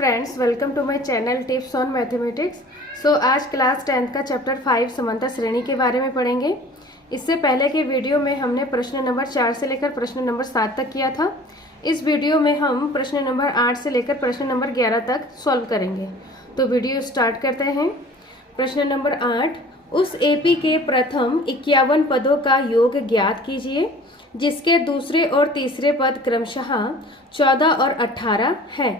Friends, welcome to my channel tips on mathematics. So आज class 10th का chapter 5 समांतर श्रेणी के बारे में पढ़ेंगे। इससे पहले के वीडियो में हमने प्रश्न नंबर 4 से लेकर प्रश्न नंबर 7 तक किया था। इस वीडियो में हम प्रश्न नंबर 8 से लेकर प्रश्न नंबर 11 तक सॉल्व करेंगे। तो वीडियो स्टार्ट करते हैं। प्रश्न नंबर 8, उस एपी के प्रथम 51 पदों का योग ज्ञात कीजिए जिसके दूसरे और तीसरे पद क्रमशः 14 और 18 है।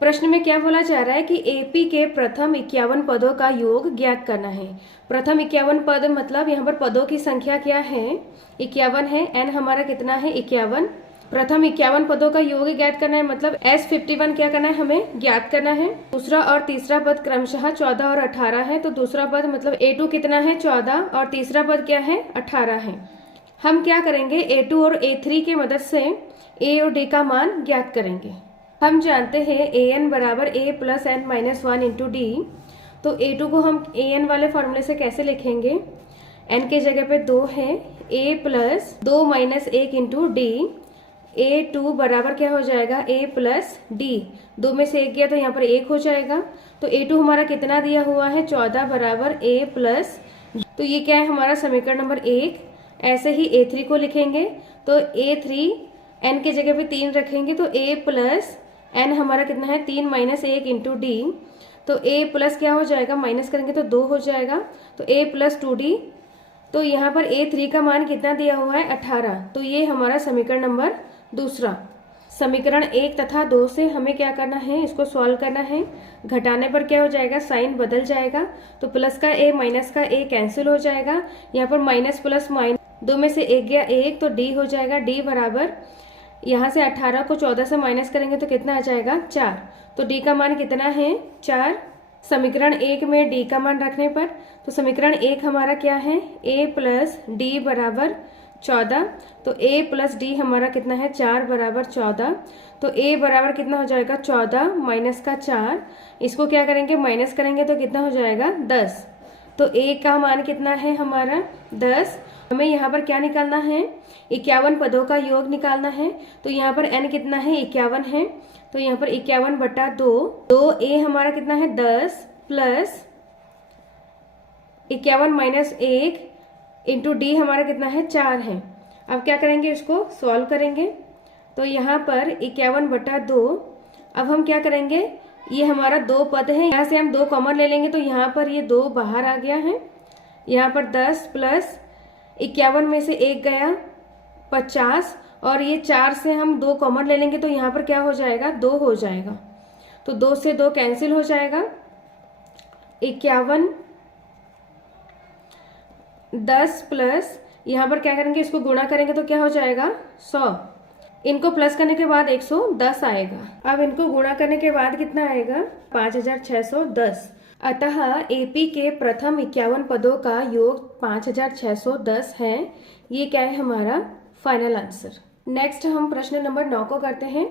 प्रश्न में क्या बोला जा रहा है कि एपी के प्रथम 51 पदों का योग ज्ञात करना है। प्रथम 51 पद मतलब यहाँ पर पदों की संख्या क्या है, 51 है। एन हमारा कितना है, 51। प्रथम 51 पदों का योग ज्ञात करना है मतलब S51 क्या करना है, हमें ज्ञात करना है। दूसरा और तीसरा पद क्रमशः 14 और 18 है। तो दूसरा पद मतलब A2 कितना है, 14, और तीसरा पद क्या है, 18 है। हम क्या करेंगे, A2 और A3 की मदद से A और D का मान ज्ञात करेंगे। हम जानते हैं an बराबर a plus n minus 1 into d. तो a2 को हम an वाले फॉर्मूले से कैसे लिखेंगे, n के जगह पे 2 है, a plus 2 minus 1 into D. a2 बराबर क्या हो जाएगा, a प्लस डी। 2 में से 1 गया तो यहाँ पर 1 हो जाएगा। तो a2 हमारा कितना दिया हुआ है, 14 बराबर a प्लस। तो ये क्या है हमारा समीकरण नंबर 1। ऐसे ही a3 को लिखेंगे तो a3 n के जगह पे 3 रखेंगे तो a प्लस n हमारा कितना है, 3 माइनस 1 इंटू डी। तो a प्लस क्या हो जाएगा, माइनस करेंगे तो 2 हो जाएगा। तो a प्लस 2d। तो यहाँ पर a3 का मान कितना दिया हुआ है, 18। तो ये हमारा समीकरण नंबर दूसरा। समीकरण 1 तथा 2 से हमें क्या करना है, इसको सॉल्व करना है। घटाने पर क्या हो जाएगा, साइन बदल जाएगा। तो प्लस का a माइनस का a कैंसिल हो जाएगा। यहाँ पर माइनस प्लस माइनस 2 में से 1 गया 1, तो d हो जाएगा। d बराबर यहाँ से 18 को 14 से माइनस करेंगे तो कितना आ जाएगा, 4। तो d का मान कितना है, 4। समीकरण 1 में d का मान रखने पर तो समीकरण 1 हमारा क्या है, a प्लस डी बराबर 14। तो a प्लस डी हमारा कितना है, 4 बराबर 14। तो a बराबर कितना हो जाएगा, 14 माइनस का 4। इसको क्या करेंगे, माइनस करेंगे तो कितना हो जाएगा, 10। तो a का मान कितना है हमारा, 10। हमें यहाँ पर क्या निकालना है, 51 पदों का योग निकालना है। तो यहाँ पर n कितना है, 51 है। तो यहाँ पर 51 बटा 2, 2a हमारा कितना है, 10 प्लस 51 माइनस 1 इंटू डी हमारा कितना है, 4 है। अब क्या करेंगे, इसको सॉल्व करेंगे। तो यहाँ पर 51 बटा 2, अब हम क्या करेंगे, ये हमारा 2 पद है, यहाँ से हम 2 कॉमन ले लेंगे तो यहाँ पर ये 2 बाहर आ गया है। यहाँ पर 10 प्लस 51 में से 1 गया 50, और ये 4 से हम 2 कॉमन ले लेंगे तो यहाँ पर क्या हो जाएगा, 2 हो जाएगा। तो 2 से 2 कैंसिल हो जाएगा। 51 10 प्लस यहाँ पर क्या करेंगे, इसको गुणा करेंगे तो क्या हो जाएगा, 100। इनको प्लस करने के बाद 110 आएगा। अब इनको गुणा करने के बाद कितना आएगा, 5610। अतः एपी के प्रथम 51 पदों का योग 5610 है। ये क्या है हमारा फाइनल आंसर। नेक्स्ट हम प्रश्न नंबर 9 को करते हैं।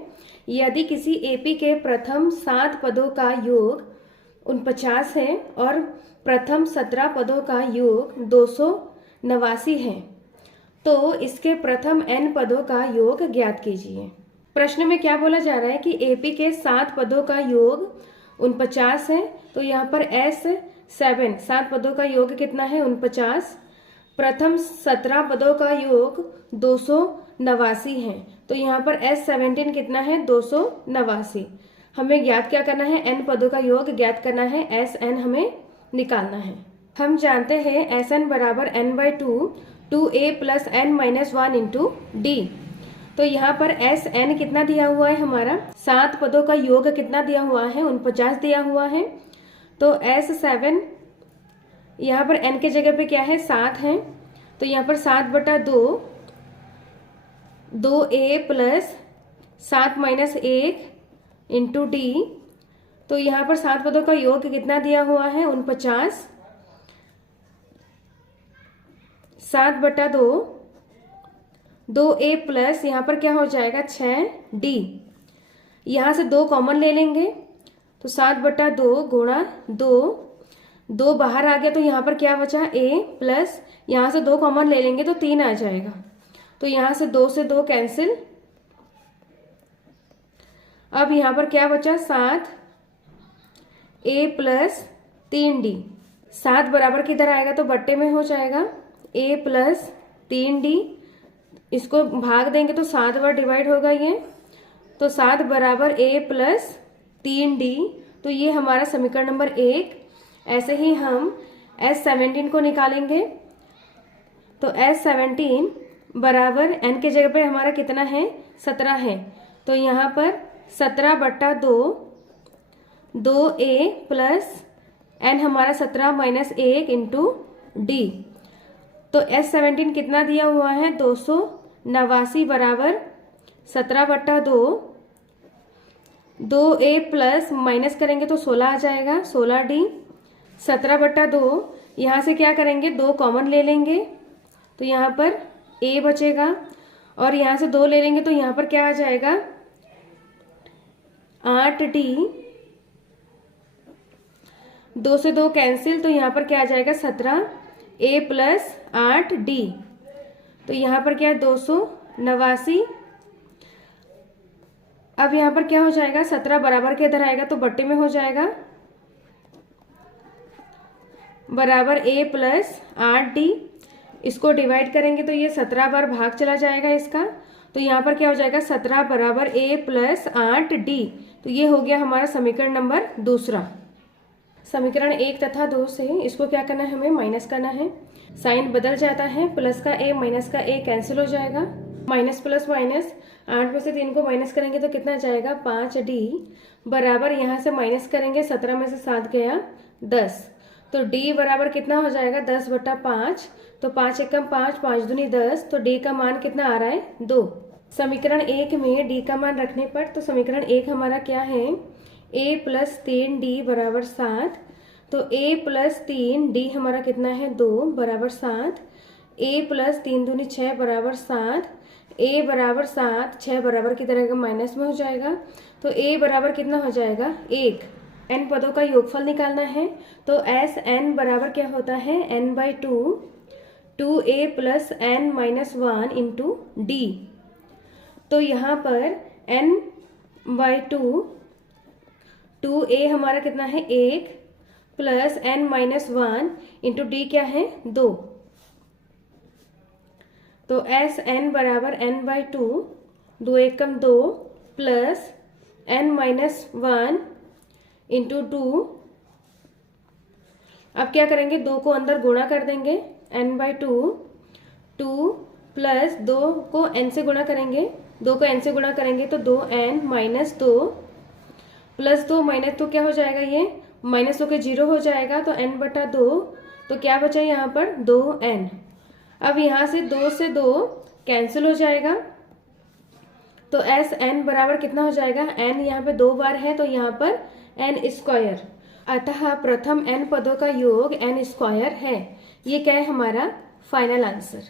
यदि किसी एपी के प्रथम 7 पदों का योग 49 है और प्रथम 17 पदों का योग 289 है तो इसके प्रथम n पदों का योग ज्ञात कीजिए। प्रश्न में क्या बोला जा रहा है कि एपी के 7 पदों का योग 49 है। तो यहाँ पर S7 7 पदों का योग कितना है, 49। प्रथम 17 पदों का योग 289 है। तो यहाँ पर S17 कितना है, 289। हमें ज्ञात क्या करना है, n पदों का योग ज्ञात करना है, Sn हमें निकालना है। हम जानते हैं Sn बराबर n/2 2a plus n minus 1 into d. तो यहाँ पर Sn कितना दिया हुआ है हमारा, 7 पदों का योग कितना दिया हुआ है, 49 दिया हुआ है। तो S7 यहाँ पर n के जगह पे क्या है, 7 है। तो यहाँ पर 7 बटा 2, 2a plus 7 minus 1 into d. तो यहाँ पर 7 पदों का योग कितना दिया हुआ है, 49। 7 बटा 2, 2a प्लस यहाँ पर क्या हो जाएगा, 6d। यहाँ से 2 कॉमन ले लेंगे तो 7 बटा 2 गुणा 2, 2 बाहर आ गया तो यहाँ पर क्या बचा, a प्लस यहाँ से 2 कॉमन ले लेंगे तो 3 आ जाएगा। तो यहाँ से 2 से 2 कैंसिल। अब यहाँ पर क्या बचा, 7 ए प्लस 3d। 7 बराबर किधर आएगा तो बट्टे में हो जाएगा ए प्लस 3d। इसको भाग देंगे तो 7 बार डिवाइड होगा ये, तो 7 बराबर ए प्लस 3d। तो ये हमारा समीकरण नंबर 1। ऐसे ही हम S17 को निकालेंगे, तो S17 बराबर n के जगह पे हमारा कितना है 17 है, तो यहाँ पर 17/2 2a प्लस n हमारा 17 माइनस 1 इंटू डी। तो S17 कितना दिया हुआ है 289 बराबर 17/2 2a प्लस माइनस करेंगे तो 16 आ जाएगा 16d। 17/2 यहाँ से क्या करेंगे 2 कॉमन ले लेंगे तो यहाँ पर a बचेगा, और यहाँ से 2 ले लेंगे तो यहाँ पर क्या आ जाएगा 8d। 2 से 2 कैंसिल तो यहाँ पर क्या आ जाएगा 17a प्लस 8d। तो यहाँ पर क्या है 289। अब यहाँ पर क्या हो जाएगा 17 बराबर के इधर आएगा तो बट्टे में हो जाएगा बराबर a प्लस 8d। इसको डिवाइड करेंगे तो ये 17 बार भाग चला जाएगा इसका, तो यहाँ पर क्या हो जाएगा 17 बराबर a प्लस 8d। तो ये हो गया हमारा समीकरण नंबर दूसरा। समीकरण 1 तथा 2 से इसको क्या करना है हमें माइनस करना है। साइन बदल जाता है, प्लस का a माइनस का a कैंसिल हो जाएगा, माइनस प्लस माइनस 8 में से 3 को माइनस करेंगे तो कितना जाएगा 5d बराबर यहाँ से माइनस करेंगे 17 में से 7 गया 10, तो d बराबर कितना हो जाएगा 10/5। तो 5 एकम 5 5 दूनी 10, तो d का मान कितना आ रहा है 2। समीकरण 1 में d का मान रखने पर तो समीकरण 1 हमारा क्या है a प्लस 3d बराबर 7। तो a प्लस 3d हमारा कितना है 2 बराबर 7। a प्लस 3 दूनी 6 बराबर 7। a बराबर 7 6 बराबर की तरह माइनस में हो जाएगा, तो a बराबर कितना हो जाएगा 1। n पदों का योगफल निकालना है, तो एस n बराबर क्या होता है n/2 2a plus n minus 1 into d. तो यहाँ पर n/2 2a हमारा कितना है 1 plus n minus 1 into D क्या है 2। तो एस n बराबर n/2 2 एकम 2 प्लस n माइनस 1 इंटू 2। अब क्या करेंगे 2 को अंदर गुणा कर देंगे n/2 2 प्लस 2 को n से गुणा करेंगे, 2 को n से गुणा करेंगे तो 2n माइनस 2 प्लस 2 माइनस 2 क्या हो जाएगा ये माइनस 2 के 0 हो जाएगा, तो n/2 तो क्या बचा यहाँ पर 2n। अब यहाँ से 2 से 2 कैंसिल हो जाएगा, तो एस n बराबर कितना हो जाएगा n यहाँ पे 2 बार है तो यहाँ पर n²। अतः प्रथम n पदों का योग n² है। ये क्या है हमारा फाइनल आंसर।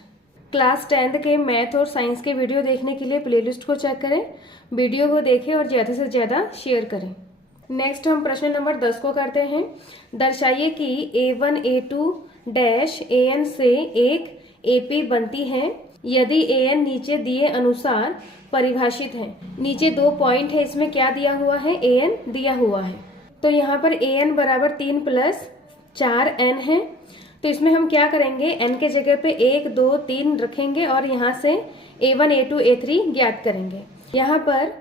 क्लास 10th के मैथ और साइंस के वीडियो देखने के लिए प्लेलिस्ट को चेक करें, वीडियो को देखें और ज़्यादा से ज़्यादा शेयर करें। नेक्स्ट हम प्रश्न नंबर 10 को करते हैं। दर्शाइए कि a1 a2 डैश an से एक ap बनती है यदि an नीचे दिए अनुसार परिभाषित है। नीचे 2 पॉइंट है, इसमें क्या दिया हुआ है an दिया हुआ है, तो यहाँ पर an बराबर 3 प्लस 4n है। तो इसमें हम क्या करेंगे n के जगह पे 1 2 3 रखेंगे और यहाँ से a1 a2 a3 ज्ञात करेंगे। यहाँ पर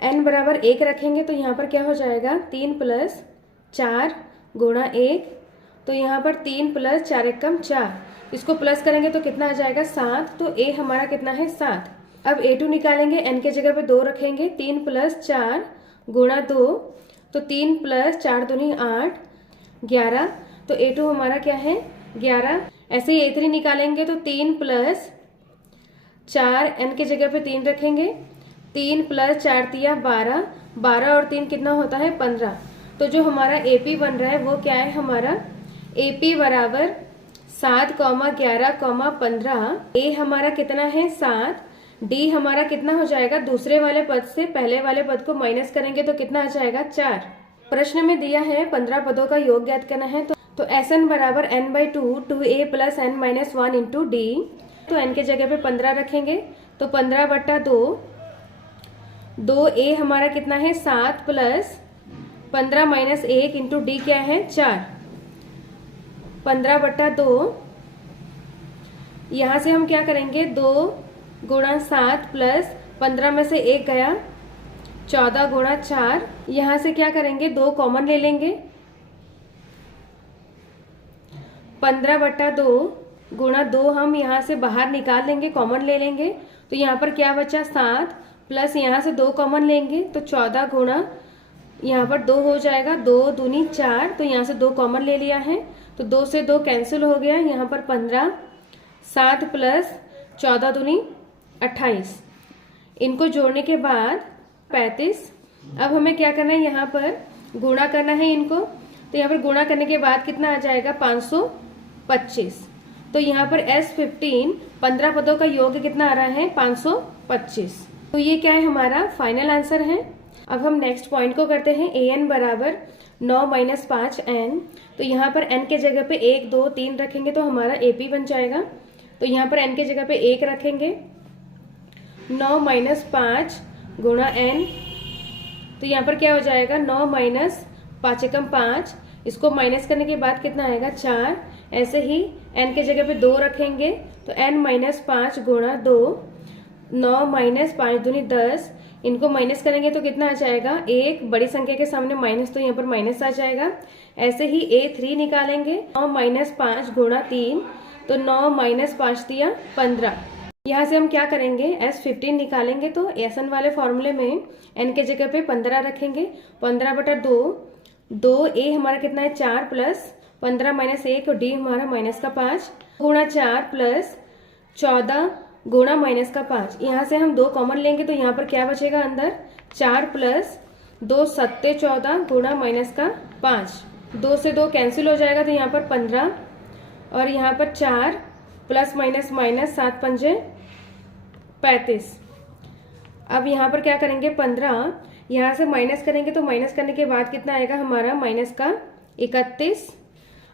n बराबर 1 रखेंगे तो यहाँ पर क्या हो जाएगा 3 प्लस 4 गुणा 1, तो यहाँ पर 3 प्लस 4 एकम 4, इसको प्लस करेंगे तो कितना आ जाएगा 7, तो a हमारा कितना है 7। अब a2 निकालेंगे, n के जगह पे 2 रखेंगे, 3 प्लस 4 गुणा 2, तो 3 प्लस 4 दूनी 8 11, तो a2 हमारा क्या है 11। ऐसे ही a3 निकालेंगे तो 3 प्लस 4 n के जगह पे 3 रखेंगे, 3 प्लस 4 तिया 12, 12 और 3 कितना होता है 15। तो जो हमारा AP बन रहा है वो क्या है हमारा AP बराबर 7, 11, 15। A हमारा कितना है 7, D हमारा कितना हो जाएगा दूसरे वाले पद से पहले वाले पद को माइनस करेंगे तो कितना आ जाएगा 4। प्रश्न में दिया है 15 पदों का योग ज्ञात करना है, तो Sn बराबर n/2 2a plus n minus 1 into d. तो n के जगह पे 15 रखेंगे तो 15/2 2a हमारा कितना है 7 प्लस 15 माइनस 1 इंटू डी क्या है 4, 15/2। यहाँ से हम क्या करेंगे 2 गुणा 7 प्लस 15 में से 1 गया 14 गुणा 4। यहाँ से क्या करेंगे 2 कॉमन ले लेंगे, 15/2 गुणा 2 हम यहाँ से बाहर निकाल लेंगे, कॉमन ले लेंगे। तो यहाँ पर क्या बचा 7 प्लस यहाँ से 2 कॉमन लेंगे तो 14 गुणा यहाँ पर 2 हो जाएगा, 2 दूनी 4। तो यहाँ से 2 कॉमन ले लिया है तो 2 से 2 कैंसिल हो गया। यहाँ पर 15, 7 प्लस 14 दूनी 28। इनको जोड़ने के बाद 35। अब हमें क्या करना है यहाँ पर गुणा करना है इनको। तो यहाँ पर गुणा करने के बाद कितना आ जाएगा 525। तो यहाँ पर S15 15 पदों का योग कितना आ रहा है 525। तो ये क्या है हमारा फाइनल आंसर है। अब हम नेक्स्ट पॉइंट को करते हैं। an बराबर 9 माइनस 5n। तो यहाँ पर n के जगह पे 1 2 3 रखेंगे तो हमारा AP बन जाएगा। तो यहाँ पर n के जगह पे 1 रखेंगे, 9 माइनस 5 गुणा n। तो यहाँ पर क्या हो जाएगा 9 माइनस 5 एकम 5, इसको माइनस करने के बाद कितना आएगा 4। ऐसे ही n के जगह पे 2 रखेंगे तो n माइनस 5 गुणा 2, 9 माइनस 5 दूनी 10। इनको माइनस करेंगे तो कितना आ जाएगा, एक बड़ी संख्या के सामने माइनस तो यहाँ पर माइनस आ जाएगा। ऐसे ही A3 निकालेंगे, 9 माइनस 5 गुणा 3, तो 9 माइनस 5 दिया 15। यहाँ से हम क्या करेंगे S15 निकालेंगे तो SN वाले फॉर्मूले में n के जगह पे 15 रखेंगे, 15/2, 2a हमारा कितना है 4 प्लस 15 माइनस 1 और d हमारा माइनस का 5 गुणा 4 प्लस 14 गुणा माइनस का 5। यहाँ से हम 2 कॉमन लेंगे तो यहाँ पर क्या बचेगा अंदर 4 प्लस 2 7 14 गुणा माइनस का 5। 2 से 2 कैंसिल हो जाएगा तो यहाँ पर 15 और यहाँ पर 4 प्लस माइनस माइनस 7 पंजे 35। अब यहाँ पर क्या करेंगे 15, यहाँ से माइनस करेंगे तो माइनस करने के बाद कितना आएगा हमारा माइनस का 31।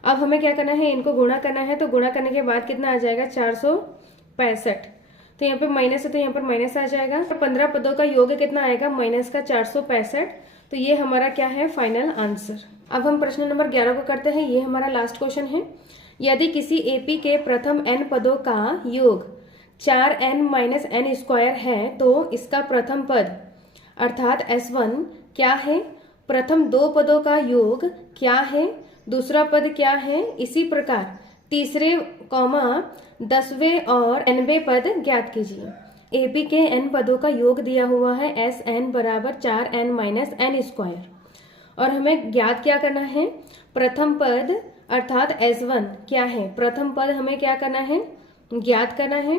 अब हमें क्या करना है इनको गुणा करना है। तो गुणा करने के बाद कितना आ जाएगा 465। तो यहाँ पे माइनस है तो यहाँ पर माइनस आ जाएगा। 15 पदों का योग कितना आएगा माइनस का 465। तो ये हमारा क्या है फाइनल आंसर। अब हम प्रश्न नंबर 11 को करते हैं। ये हमारा लास्ट क्वेश्चन है। यदि किसी AP के प्रथम n पदों का योग 4n माइनस n स्क्वायर है तो इसका प्रथम पद अर्थात S1 क्या है, प्रथम 2 पदों का योग क्या है, दूसरा पद क्या है। इसी प्रकार तीसरे 10वें और nवें पद ज्ञात कीजिए। AP के n पदों का योग दिया हुआ है SN बराबर 4n माइनस n स्क्वायर और हमें ज्ञात क्या करना है प्रथम पद अर्थात S1 क्या है, प्रथम पद हमें क्या करना है ज्ञात करना है।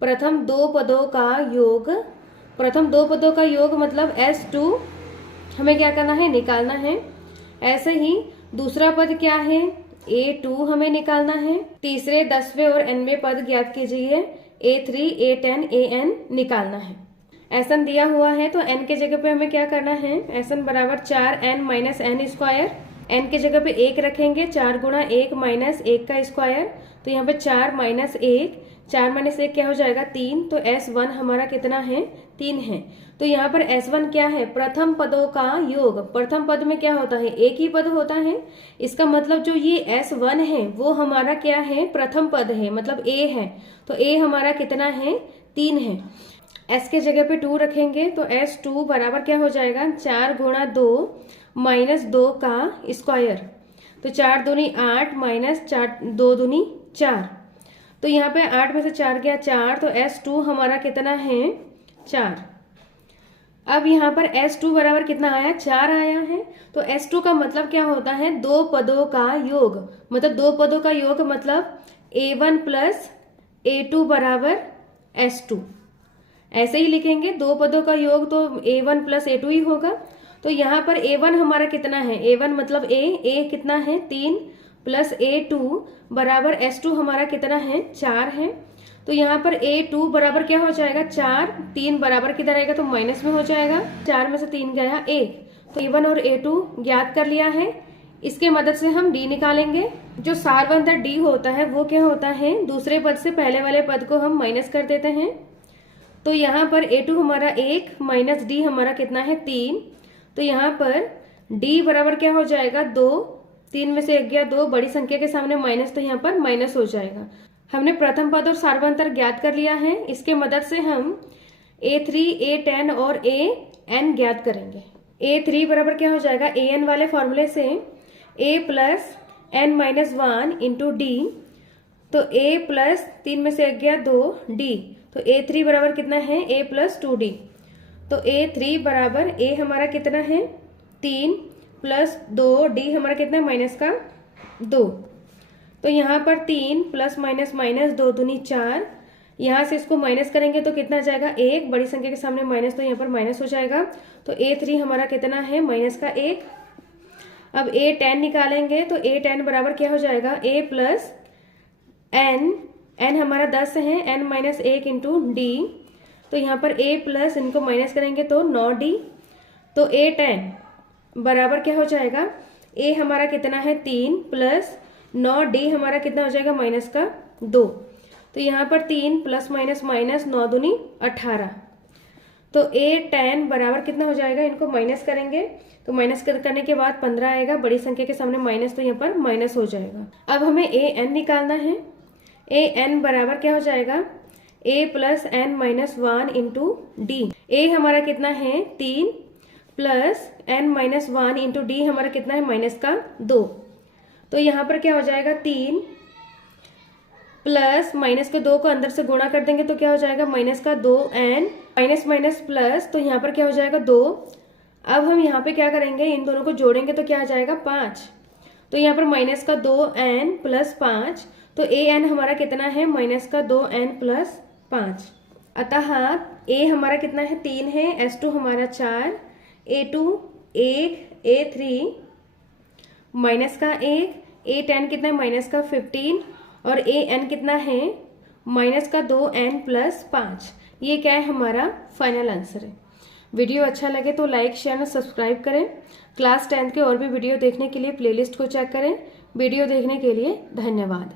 प्रथम 2 पदों का योग, प्रथम 2 पदों का योग मतलब S2 हमें क्या करना है निकालना है। ऐसे ही दूसरा पद क्या है A2 हमें निकालना है। तीसरे 10वें और nवें पद ज्ञात कीजिए। A3 A10 AN निकालना है। SN दिया हुआ है तो n के जगह पे हमें क्या करना है SN बराबर 4n minus n square. n के जगह पे 1 रखेंगे, 4 गुणा 1 माइनस 1 का स्क्वायर। तो यहाँ पे 4 माइनस 1, 4 माइनस 1 क्या हो जाएगा 3। तो S1 हमारा कितना है 3 है। तो यहाँ पर S1 क्या है प्रथम पदों का योग। प्रथम पद में क्या होता है एक ही पद होता है। इसका मतलब जो ये S1 है वो हमारा क्या है प्रथम पद है, मतलब A है। तो A हमारा कितना है 3 है। S के जगह पे 2 रखेंगे तो S2 बराबर क्या हो जाएगा 4 गुणा 2 माइनस 2 का स्क्वायर। तो 4 दूनी 8 माइनस 4 2 दूनी 4। तो यहाँ पे 8 में से 4 गया 4। तो S2 हमारा कितना है 4। अब यहाँ पर S2 बराबर कितना आया 4 आया है। तो S2 का मतलब क्या होता है 2 पदों का योग, मतलब 2 पदों का योग मतलब A1 प्लस A2 बराबर S2। ऐसे ही लिखेंगे 2 पदों का योग तो A1 प्लस A2 ही होगा। तो यहाँ पर A1 हमारा कितना है A1 मतलब A कितना है 3 प्लस A2 बराबर S2 हमारा कितना है 4 है। तो यहाँ पर A2 बराबर क्या हो जाएगा 4, 3 बराबर किधर आएगा तो माइनस में हो जाएगा। 4 में से 3 गया 1। तो A1 और A2 ज्ञात कर लिया है। इसके मदद से हम D निकालेंगे। जो सारवंतर D होता है वो क्या होता है दूसरे पद से पहले वाले पद को हम माइनस कर देते हैं। तो यहाँ पर A2 हमारा 1 माइनस D हमारा कितना है 3। तो यहाँ पर डी बराबर क्या हो जाएगा 2, 3 में से 1 गया 2, बड़ी संख्या के सामने माइनस तो यहाँ पर माइनस हो जाएगा। हमने प्रथम पद और सार्वंतर ज्ञात कर लिया है। इसके मदद से हम a3, a10 और an ज्ञात करेंगे। a3 बराबर क्या हो जाएगा an वाले फॉर्मूले से a plus n minus 1 into d, तो a प्लस 3 में से 1 गया 2 d, तो a3 बराबर कितना है a प्लस 2d। तो a3 बराबर a हमारा कितना है 3 प्लस 2d हमारा कितना है माइनस का 2। तो यहाँ पर 3 प्लस माइनस माइनस 2 दूनी 4, यहाँ से इसको माइनस करेंगे तो कितना जाएगा 1, बड़ी संख्या के सामने माइनस तो यहाँ पर माइनस हो जाएगा। तो a3 हमारा कितना है माइनस का 1। अब a10 निकालेंगे तो a10 बराबर क्या हो जाएगा a प्लस n हमारा 10 है, n माइनस 1 इंटू डी, तो यहाँ पर a प्लस इनको माइनस करेंगे तो 9d। तो a10 बराबर क्या हो जाएगा a हमारा कितना है 3 प्लस 9d हमारा कितना हो जाएगा माइनस का 2। तो यहाँ पर 3 प्लस माइनस माइनस 9 दूनी 18। तो a10 बराबर कितना हो जाएगा, इनको माइनस करेंगे तो माइनस करने के बाद 15 आएगा, बड़ी संख्या के सामने माइनस तो यहाँ पर माइनस हो जाएगा। अब हमें an निकालना है। an बराबर क्या हो जाएगा a plus n minus 1 into D. a हमारा कितना है 3 plus n minus 1 into D हमारा कितना है माइनस का 2। तो यहाँ पर क्या हो जाएगा 3 प्लस माइनस के 2 को अंदर से गुणा कर देंगे तो क्या हो जाएगा माइनस का 2n, माइनस माइनस प्लस, तो यहाँ पर क्या हो जाएगा 2। अब हम यहाँ पे क्या करेंगे, इन दोनों को जोड़ेंगे तो क्या आ जाएगा 5। तो यहाँ पर माइनस का 2n प्लस 5, तो an हमारा कितना है माइनस का 2n प्लस 5। अतः a हमारा कितना है 3 है, s2 हमारा 4, a2 1, a3 माइनस का 1, a10 कितना है माइनस का 15 और an कितना है माइनस का 2n प्लस 5। ये क्या है हमारा फाइनल आंसर है। वीडियो अच्छा लगे तो लाइक शेयर और सब्सक्राइब करें। क्लास 10 के और भी वीडियो देखने के लिए प्लेलिस्ट को चेक करें। वीडियो देखने के लिए धन्यवाद।